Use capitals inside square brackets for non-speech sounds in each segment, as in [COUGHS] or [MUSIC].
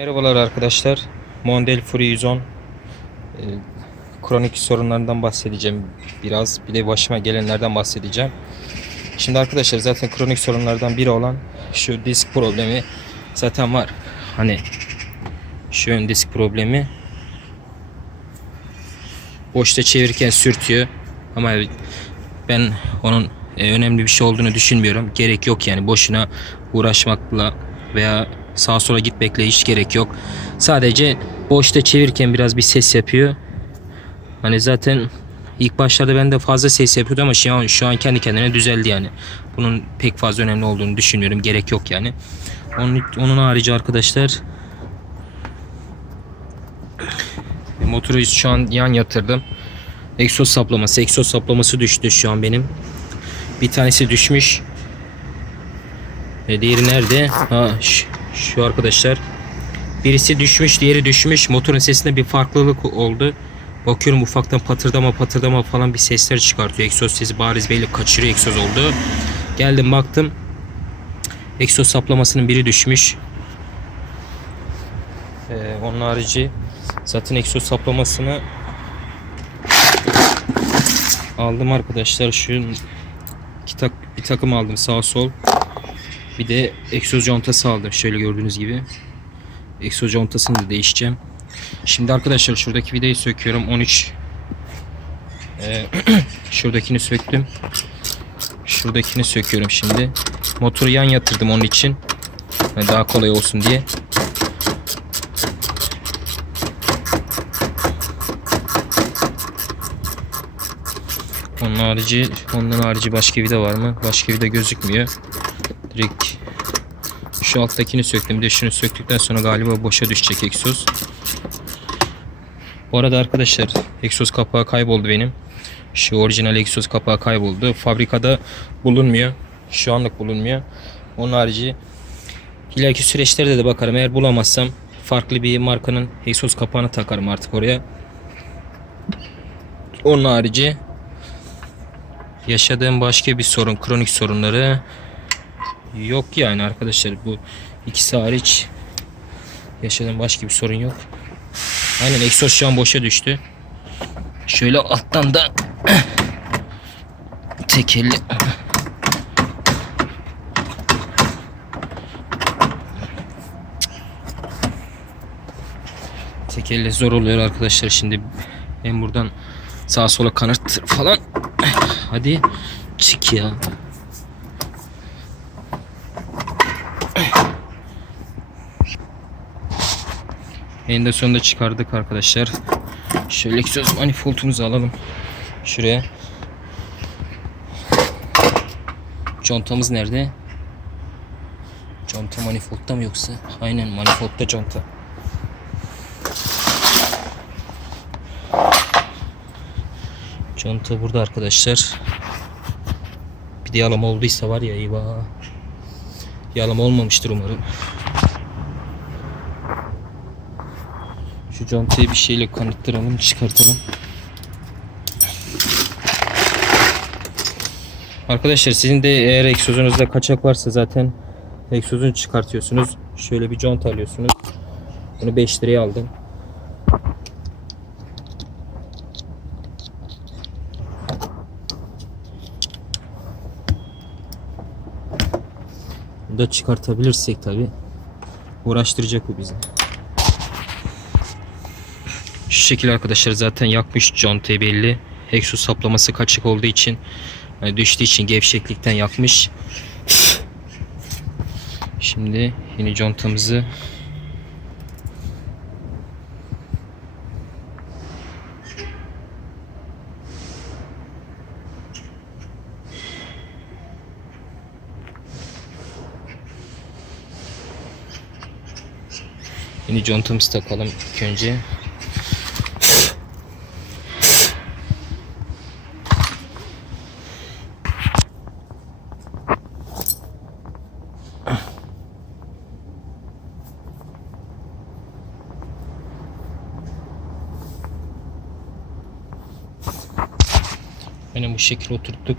Merhabalar arkadaşlar. Mondel Fury 110 e, kronik sorunlarından bahsedeceğim biraz. Bir de başıma gelenlerden bahsedeceğim. Şimdi arkadaşlar zaten kronik sorunlardan biri olan şu disk problemi zaten var. Hani şu ön disk problemi boşta çevirirken sürtüyor. Ama ben onun e, önemli bir şey olduğunu düşünmüyorum. Gerek yok yani boşuna uğraşmakla veya sağa sola gitmekle hiç gerek yok. Sadece boşta çevirirken biraz bir ses yapıyor. Hani zaten ilk başlarda ben de fazla ses yapıyordu ama şu an, şu an kendi kendine düzeldi yani. Bunun pek fazla önemli olduğunu düşünmüyorum. Gerek yok yani. Onun, onun harici arkadaşlar motoru şu an yan yatırdım. Egzoz saplaması. Egzoz saplaması düştü şu an benim. Bir tanesi düşmüş. E, diğeri nerede? Ha, şu, arkadaşlar. Birisi düşmüş, diğeri düşmüş. Motorun sesinde bir farklılık oldu. Bakıyorum ufaktan patırdama patırdama falan bir sesler çıkartıyor. Egzoz sesi bariz belli kaçırıyor egzoz oldu. Geldim baktım. Egzoz saplamasının biri düşmüş. Ee, onun harici zaten egzoz saplamasını aldım arkadaşlar. Şu iki tak, bir takım aldım sağ sol. Bir de egzoz contası aldım şöyle gördüğünüz gibi. Egzoz contasını da değişeceğim. Şimdi arkadaşlar şuradaki vidayı söküyorum. 13 Ee, [CLEARS THROAT] şuradakini söktüm. Şuradakini söküyorum şimdi. Motoru yan yatırdım onun için. Yani daha kolay olsun diye. Onun harici, ondan harici başka vida var mı? Başka vida gözükmüyor. Direkt şu alttakini söktüm. Bir de şunu söktükten sonra galiba boşa düşecek egzoz. Bu arada arkadaşlar egzoz kapağı kayboldu benim. Şu orijinal egzoz kapağı kayboldu. Fabrikada bulunmuyor. Şu anlık bulunmuyor. Onun harici ileriki süreçlerde de bakarım. Eğer bulamazsam farklı bir markanın egzoz kapağını takarım artık oraya. Onun harici yaşadığım başka bir sorun, kronik sorunları yok yani arkadaşlar. Bu ikisi hariç yaşadığım başka bir sorun yok. Aynen egzoz şu an boşa düştü. Şöyle alttan da [CLEARS THROAT] tekerli tekerle zor oluyor arkadaşlar şimdi ben buradan sağa sola kanırt falan [CLEARS THROAT] hadi çık ya en sonunda çıkardık arkadaşlar şöyle egzoz manifoldumuzu alalım şuraya contamız nerede conta manifoldta mı yoksa aynen manifoldta conta Conta burada arkadaşlar. Bir de yalama olduysa var ya eyvah. Yalama olmamıştır umarım. Şu contayı bir şeyle kanıttıralım, çıkartalım. Arkadaşlar sizin de eğer egzozunuzda kaçak varsa zaten egzozunu çıkartıyorsunuz. Şöyle bir conta alıyorsunuz. Bunu 5 liraya aldım. Bunu da çıkartabilirsek tabi uğraştıracak bu bizi. Şu şekil arkadaşlar zaten yakmış contayı belli. Egzoz saplaması kaçık olduğu için yani düştüğü için gevşeklikten yakmış. Şimdi yeni contamızı Yeni contamızı takalım ilk önce. Aynen bu şekilde oturttuk.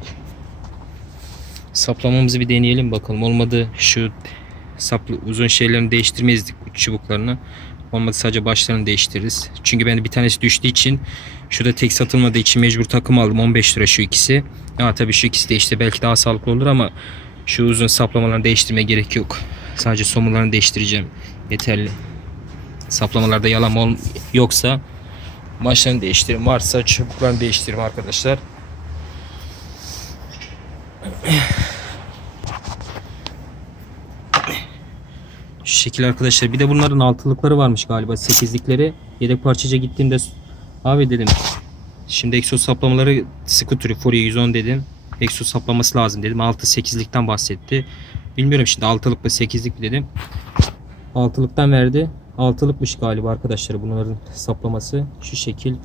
Saplamamızı bir deneyelim bakalım. Olmadı şu saplı uzun şeylerini değiştirmezdik uç çubuklarını. Olmadı sadece başlarını değiştiririz. Çünkü ben de bir tanesi düştüğü için şurada tek satılmadığı için mecbur takım aldım. 15 lira şu ikisi. Ya tabii şu ikisi de işte belki daha sağlıklı olur ama şu uzun saplamalarını değiştirmeye gerek yok. Sadece somularını değiştireceğim. Yeterli. Saplamalarda yalan yoksa başlarını değiştirin. Varsa çubuklarını değiştirin arkadaşlar. Şekil arkadaşlar. Bir de bunların altılıkları varmış galiba. Sekizlikleri. Yedek parçaca gittiğimde abi dedim. Şimdi egzoz saplamaları türü Fourier 110 dedim. Egzoz saplaması lazım dedim. 6 8'likten bahsetti. Bilmiyorum şimdi altılık mı 8'lik mi dedim. Altılıktan verdi. Altılıkmış galiba arkadaşlar bunların saplaması. Şu şekil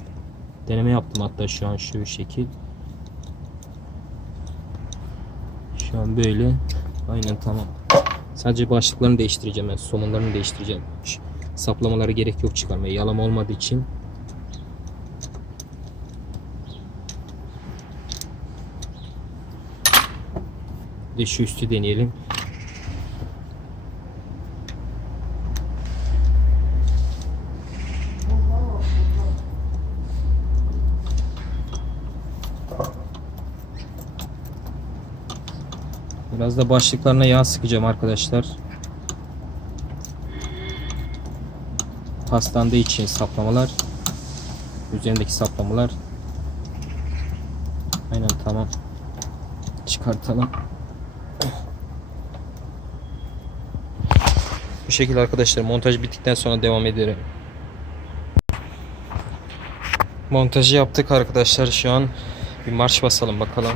deneme yaptım hatta şu an şu şekil. Şu an böyle. Aynen tamam. Sadece başlıklarını değiştireceğim ben. Somunlarını değiştireceğim. Saplamalara gerek yok çıkarmaya. Yalama olmadığı için. De şu üstü deneyelim. Da başlıklarına yağ sıkacağım arkadaşlar. Paslandığı için saplamalar. Üzerindeki saplamalar. Aynen tamam. Çıkartalım. Bu şekilde arkadaşlar montaj bittikten sonra devam ederim. Montajı yaptık arkadaşlar şu an. Bir marş basalım bakalım.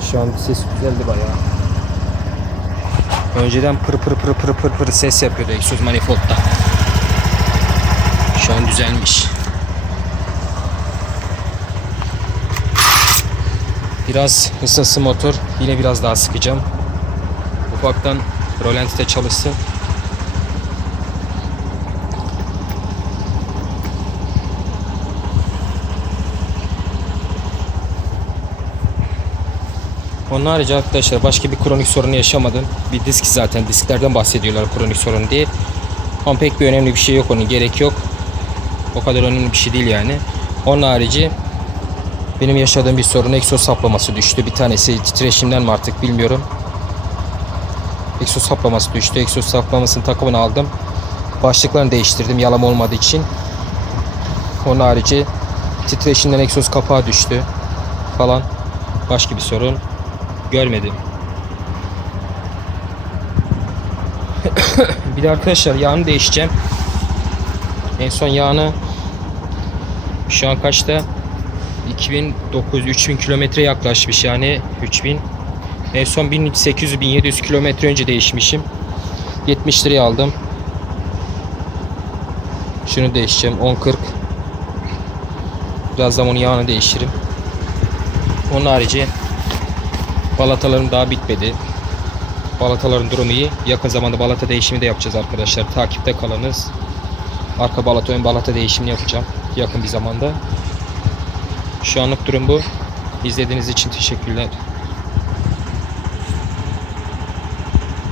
Aynen şu an ses düzeldi bayağı. Önceden pır pır pır pır pır pır ses yapıyordu egzoz manifoldda. Şu an düzelmiş. Biraz ısınsın motor. Yine biraz daha sıkacağım. Ufaktan rolantide çalışsın. Onun harici arkadaşlar başka bir kronik sorunu yaşamadım. Bir disk zaten disklerden bahsediyorlar kronik sorun diye. Ama pek bir önemli bir şey yok onun gerek yok. O kadar önemli bir şey değil yani. Onun harici benim yaşadığım bir sorun egzoz saplaması düştü. Bir tanesi titreşimden mi artık bilmiyorum. Egzoz saplaması düştü. Egzoz saplamasının takımını aldım. Başlıklarını değiştirdim yalama olmadığı için. Onun harici titreşimden egzoz kapağı düştü falan. Başka bir sorun görmedim. [COUGHS] bir de arkadaşlar yağını değişeceğim. En son yağını şu an kaçta? 2900 3000 kilometre yaklaşmış yani 3000. En son 1800 1700 kilometre önce değişmişim. 70 liraya aldım. Şunu değişeceğim 10.40. Birazdan onun yağını değiştiririm. Onun harici balatalarım daha bitmedi. Balataların durumu iyi. Yakın zamanda balata değişimi de yapacağız arkadaşlar. Takipte kalınız. Arka balata ön balata değişimini yapacağım yakın bir zamanda. Şu anlık durum bu. İzlediğiniz için teşekkürler.